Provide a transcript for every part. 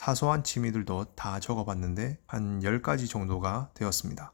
사소한 취미들도 다 적어봤는데 한 10가지 정도가 되었습니다.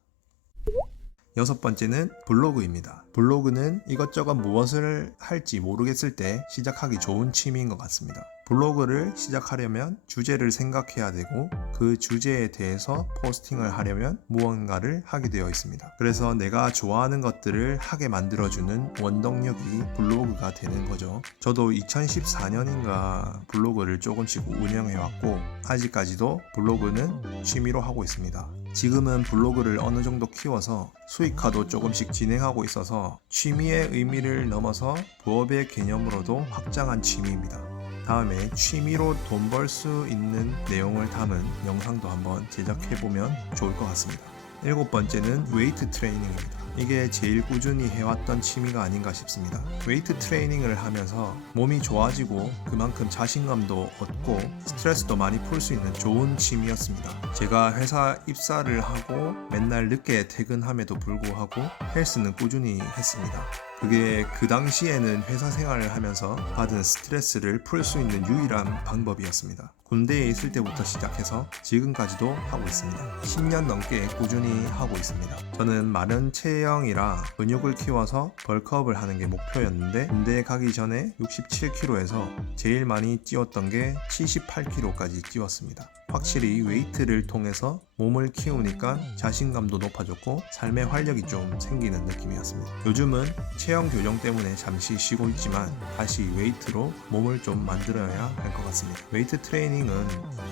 여섯 번째는 블로그입니다. 블로그는 이것저것 무엇을 할지 모르겠을 때 시작하기 좋은 취미인 것 같습니다. 블로그를 시작하려면 주제를 생각해야 되고 그 주제에 대해서 포스팅을 하려면 무언가를 하게 되어 있습니다. 그래서 내가 좋아하는 것들을 하게 만들어주는 원동력이 블로그가 되는 거죠. 저도 2014년인가 블로그를 조금씩 운영해왔고 아직까지도 블로그는 취미로 하고 있습니다. 지금은 블로그를 어느 정도 키워서 수익화도 조금씩 진행하고 있어서 취미의 의미를 넘어서 부업의 개념으로도 확장한 취미입니다. 다음에 취미로 돈 벌 수 있는 내용을 담은 영상도 한번 제작해보면 좋을 것 같습니다. 일곱 번째는 웨이트 트레이닝입니다. 이게 제일 꾸준히 해왔던 취미가 아닌가 싶습니다. 웨이트 트레이닝을 하면서 몸이 좋아지고 그만큼 자신감도 얻고 스트레스도 많이 풀 수 있는 좋은 취미였습니다. 제가 회사 입사를 하고 맨날 늦게 퇴근함에도 불구하고 헬스는 꾸준히 했습니다. 그게 그 당시에는 회사 생활을 하면서 받은 스트레스를 풀 수 있는 유일한 방법이었습니다. 군대에 있을 때부터 시작해서 지금까지도 하고 있습니다. 10년 넘게 꾸준히 하고 있습니다. 저는 마른 체형이라 근육을 키워서 벌크업을 하는 게 목표였는데 군대에 가기 전에 67kg에서 제일 많이 찌웠던 게 78kg까지 찌웠습니다. 확실히 웨이트를 통해서 몸을 키우니까 자신감도 높아졌고 삶의 활력이 좀 생기는 느낌이었습니다. 요즘은 체형 교정 때문에 잠시 쉬고 있지만 다시 웨이트로 몸을 좀 만들어야 할 것 같습니다. 웨이트 트레이닝은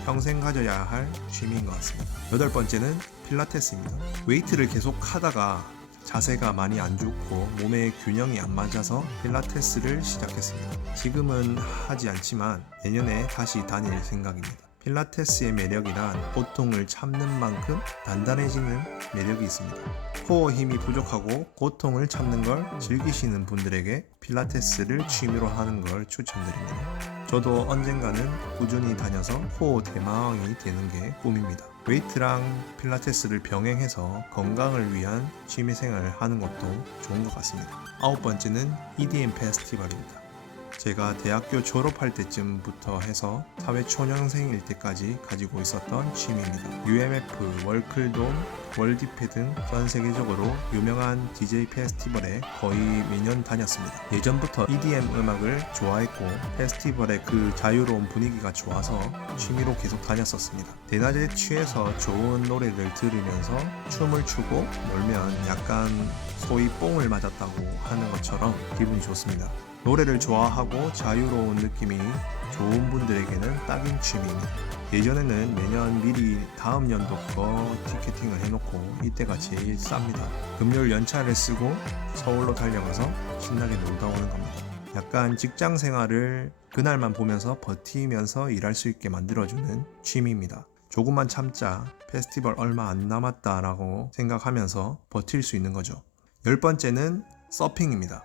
평생 가져야 할 취미인 것 같습니다. 여덟 번째는 필라테스입니다. 웨이트를 계속 하다가 자세가 많이 안 좋고 몸의 균형이 안 맞아서 필라테스를 시작했습니다. 지금은 하지 않지만 내년에 다시 다닐 생각입니다. 필라테스의 매력이란 고통을 참는 만큼 단단해지는 매력이 있습니다. 코어 힘이 부족하고 고통을 참는 걸 즐기시는 분들에게 필라테스를 취미로 하는 걸 추천드립니다. 저도 언젠가는 꾸준히 다녀서 코어 대마왕이 되는 게 꿈입니다. 웨이트랑 필라테스를 병행해서 건강을 위한 취미생활을 하는 것도 좋은 것 같습니다. 아홉 번째는 EDM 페스티벌입니다. 제가 대학교 졸업할 때쯤부터 해서 사회초년생일 때까지 가지고 있었던 취미입니다. UMF, 월클돔, 월디페 등 전 세계적으로 유명한 DJ 페스티벌에 거의 매년 다녔습니다. 예전부터 EDM 음악을 좋아했고 페스티벌의 그 자유로운 분위기가 좋아서 취미로 계속 다녔었습니다. 대낮에 취해서 좋은 노래를 들으면서 춤을 추고 놀면 약간 소위 뽕을 맞았다고 하는 것처럼 기분이 좋습니다. 노래를 좋아하고 자유로운 느낌이 좋은 분들에게는 딱인 취미입니다. 예전에는 매년 미리 다음 연도 거 티켓팅을 해놓고 이때가 제일 쌉니다. 금요일 연차를 쓰고 서울로 달려가서 신나게 놀다 오는 겁니다. 약간 직장 생활을 그날만 보면서 버티면서 일할 수 있게 만들어주는 취미입니다. 조금만 참자, 페스티벌 얼마 안 남았다라고 생각하면서 버틸 수 있는 거죠. 열 번째는 서핑입니다.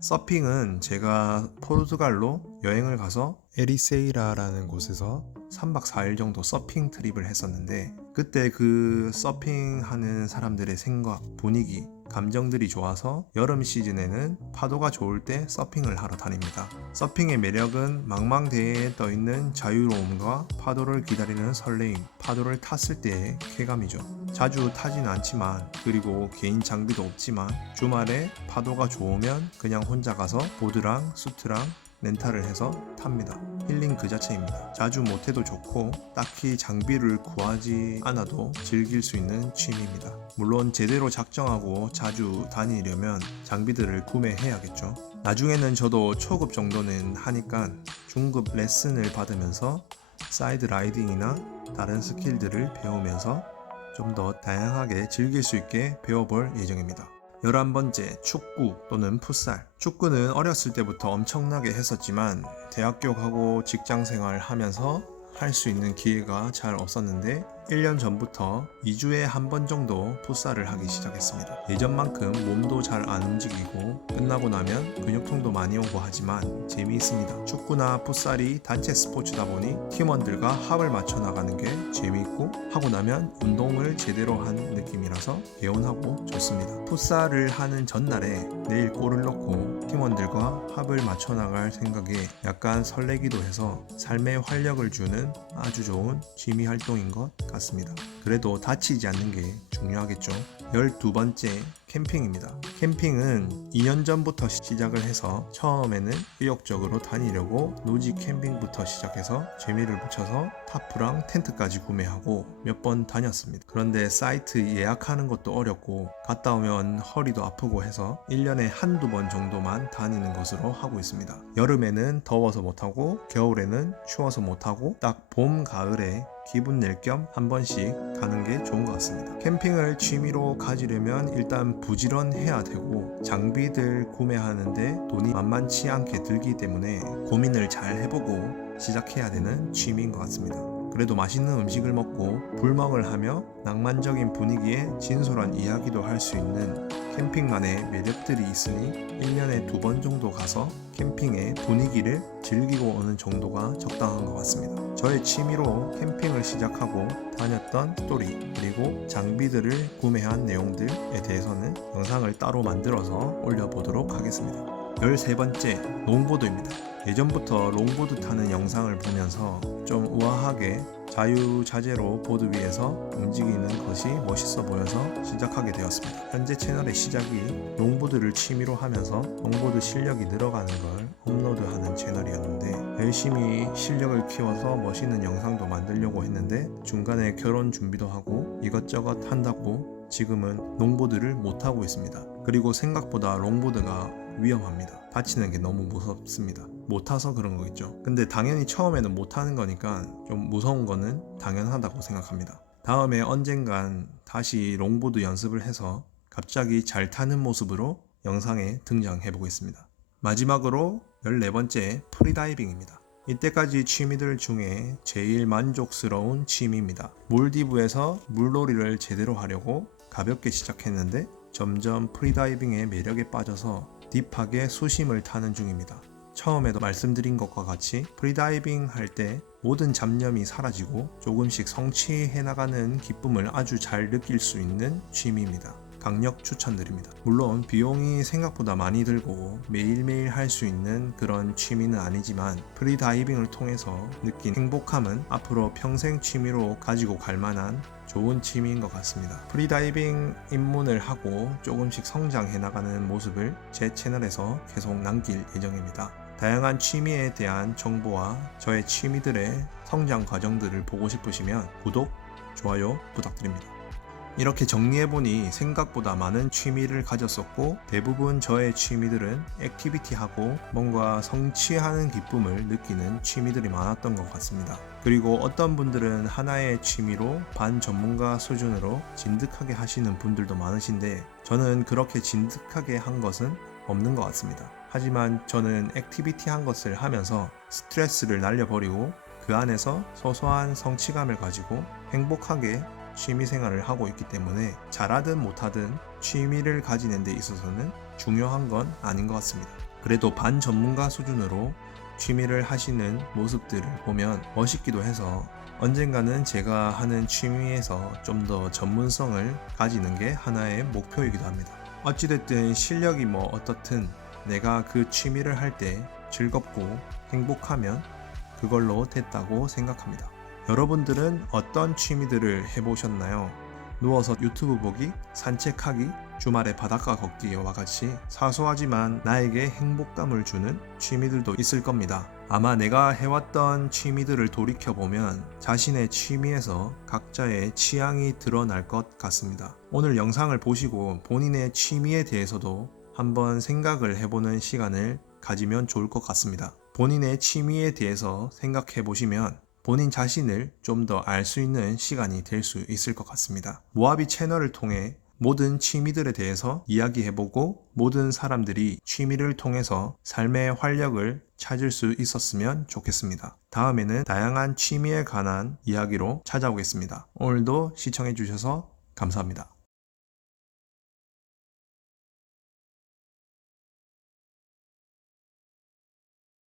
서핑은 제가 포르투갈로 여행을 가서 에리세이라라는 곳에서 3박 4일 정도 서핑 트립을 했었는데 그때 그 서핑하는 사람들의 생각, 분위기, 감정들이 좋아서 여름 시즌에는 파도가 좋을 때 서핑을 하러 다닙니다. 서핑의 매력은 망망대해에 떠있는 자유로움과 파도를 기다리는 설레임, 파도를 탔을 때의 쾌감이죠. 자주 타진 않지만 그리고 개인 장비도 없지만 주말에 파도가 좋으면 그냥 혼자 가서 보드랑 수트랑 렌탈을 해서 탑니다. 힐링 그 자체입니다. 자주 못해도 좋고 딱히 장비를 구하지 않아도 즐길 수 있는 취미입니다. 물론 제대로 작정하고 자주 다니려면 장비들을 구매해야겠죠. 나중에는 저도 초급 정도는 하니까 중급 레슨을 받으면서 사이드 라이딩이나 다른 스킬들을 배우면서 좀 더 다양하게 즐길 수 있게 배워볼 예정입니다. 11번째, 축구 또는 풋살. 축구는 어렸을 때부터 엄청나게 했었지만 대학교 가고 직장생활 하면서 할 수 있는 기회가 잘 없었는데 1년 전부터 2주에 한 번 정도 풋살을 하기 시작했습니다. 예전만큼 몸도 잘 안 움직이고 끝나고 나면 근육통도 많이 오고 하지만 재미있습니다. 축구나 풋살이 단체 스포츠다 보니 팀원들과 합을 맞춰 나가는 게 재미있고 하고 나면 운동을 제대로 한 느낌이라서 개운하고 좋습니다. 풋살을 하는 전날에 내일 골을 넣고 팀원들과 합을 맞춰 나갈 생각에 약간 설레기도 해서 삶에 활력을 주는 아주 좋은 취미 활동인 것 같습니다. 그래도 다치지 않는 게 중요하겠죠. 12번째 캠핑입니다. 캠핑은 2년 전부터 시작을 해서 처음에는 의욕적으로 다니려고 노지 캠핑부터 시작해서 재미를 붙여서 타프랑 텐트까지 구매하고 몇 번 다녔습니다. 그런데 사이트 예약하는 것도 어렵고 갔다 오면 허리도 아프고 해서 1년에 한두 번 정도만 다니는 것으로 하고 있습니다. 여름에는 더워서 못하고 겨울에는 추워서 못하고 딱 봄, 가을에 기분 낼 겸 한 번씩 가는 게 좋은 것 같습니다. 캠핑을 취미로 가지려면 일단 부지런해야 되고 장비들 구매하는데 돈이 만만치 않게 들기 때문에 고민을 잘 해보고 시작해야 되는 취미인 것 같습니다. 그래도 맛있는 음식을 먹고 불멍을 하며 낭만적인 분위기에 진솔한 이야기도 할 수 있는 캠핑만의 매력들이 있으니 1년에 2번 정도 가서 캠핑의 분위기를 즐기고 오는 정도가 적당한 것 같습니다. 저의 취미로 캠핑을 시작하고 다녔던 스토리 그리고 장비들을 구매한 내용들에 대해서는 영상을 따로 만들어서 올려보도록 하겠습니다. 13번째 롱보드입니다. 예전부터 롱보드 타는 영상을 보면서 좀 우아하게 자유자재로 보드 위에서 움직이는 것이 멋있어 보여서 시작하게 되었습니다. 현재 채널의 시작이 롱보드를 취미로 하면서 롱보드 실력이 늘어가는 걸 업로드하는 채널이었는데 열심히 실력을 키워서 멋있는 영상도 만들려고 했는데 중간에 결혼 준비도 하고 이것저것 한다고 지금은 롱보드를 못하고 있습니다. 그리고 생각보다 롱보드가 위험합니다. 다치는 게 너무 무섭습니다. 못 타서 그런 거겠죠. 근데 당연히 처음에는 못 타는 거니까 좀 무서운 거는 당연하다고 생각합니다. 다음에 언젠간 다시 롱보드 연습을 해서 갑자기 잘 타는 모습으로 영상에 등장해 보겠습니다. 마지막으로 14번째 프리다이빙입니다. 이때까지 취미들 중에 제일 만족스러운 취미입니다. 몰디브에서 물놀이를 제대로 하려고 가볍게 시작했는데 점점 프리다이빙의 매력에 빠져서 딥하게 수심을 타는 중입니다. 처음에도 말씀드린 것과 같이 프리다이빙 할 때 모든 잡념이 사라지고 조금씩 성취해 나가는 기쁨을 아주 잘 느낄 수 있는 취미입니다. 강력 추천드립니다. 물론 비용이 생각보다 많이 들고 매일매일 할 수 있는 그런 취미는 아니지만 프리다이빙을 통해서 느낀 행복함은 앞으로 평생 취미로 가지고 갈 만한 좋은 취미인 것 같습니다. 프리다이빙 입문을 하고 조금씩 성장해 나가는 모습을 제 채널에서 계속 남길 예정입니다. 다양한 취미에 대한 정보와 저의 취미들의 성장 과정들을 보고 싶으시면 구독, 좋아요 부탁드립니다. 이렇게 정리해보니 생각보다 많은 취미를 가졌었고 대부분 저의 취미들은 액티비티하고 뭔가 성취하는 기쁨을 느끼는 취미들이 많았던 것 같습니다. 그리고 어떤 분들은 하나의 취미로 반전문가 수준으로 진득하게 하시는 분들도 많으신데 저는 그렇게 진득하게 한 것은 없는 것 같습니다. 하지만 저는 액티비티 한 것을 하면서 스트레스를 날려버리고 그 안에서 소소한 성취감을 가지고 행복하게 취미생활을 하고 있기 때문에 잘하든 못하든 취미를 가지는 데 있어서는 중요한 건 아닌 것 같습니다. 그래도 반전문가 수준으로 취미를 하시는 모습들을 보면 멋있기도 해서 언젠가는 제가 하는 취미에서 좀 더 전문성을 가지는 게 하나의 목표이기도 합니다. 어찌됐든 실력이 뭐 어떻든 내가 그 취미를 할 때 즐겁고 행복하면 그걸로 됐다고 생각합니다. 여러분들은 어떤 취미들을 해보셨나요? 누워서 유튜브 보기, 산책하기, 주말에 바닷가 걷기와 같이 사소하지만 나에게 행복감을 주는 취미들도 있을 겁니다. 아마 내가 해왔던 취미들을 돌이켜보면 자신의 취미에서 각자의 취향이 드러날 것 같습니다. 오늘 영상을 보시고 본인의 취미에 대해서도 한번 생각을 해보는 시간을 가지면 좋을 것 같습니다. 본인의 취미에 대해서 생각해 보시면 본인 자신을 좀 더 알 수 있는 시간이 될 수 있을 것 같습니다. 모아비 채널을 통해 모든 취미들에 대해서 이야기해보고 모든 사람들이 취미를 통해서 삶의 활력을 찾을 수 있었으면 좋겠습니다. 다음에는 다양한 취미에 관한 이야기로 찾아오겠습니다. 오늘도 시청해주셔서 감사합니다.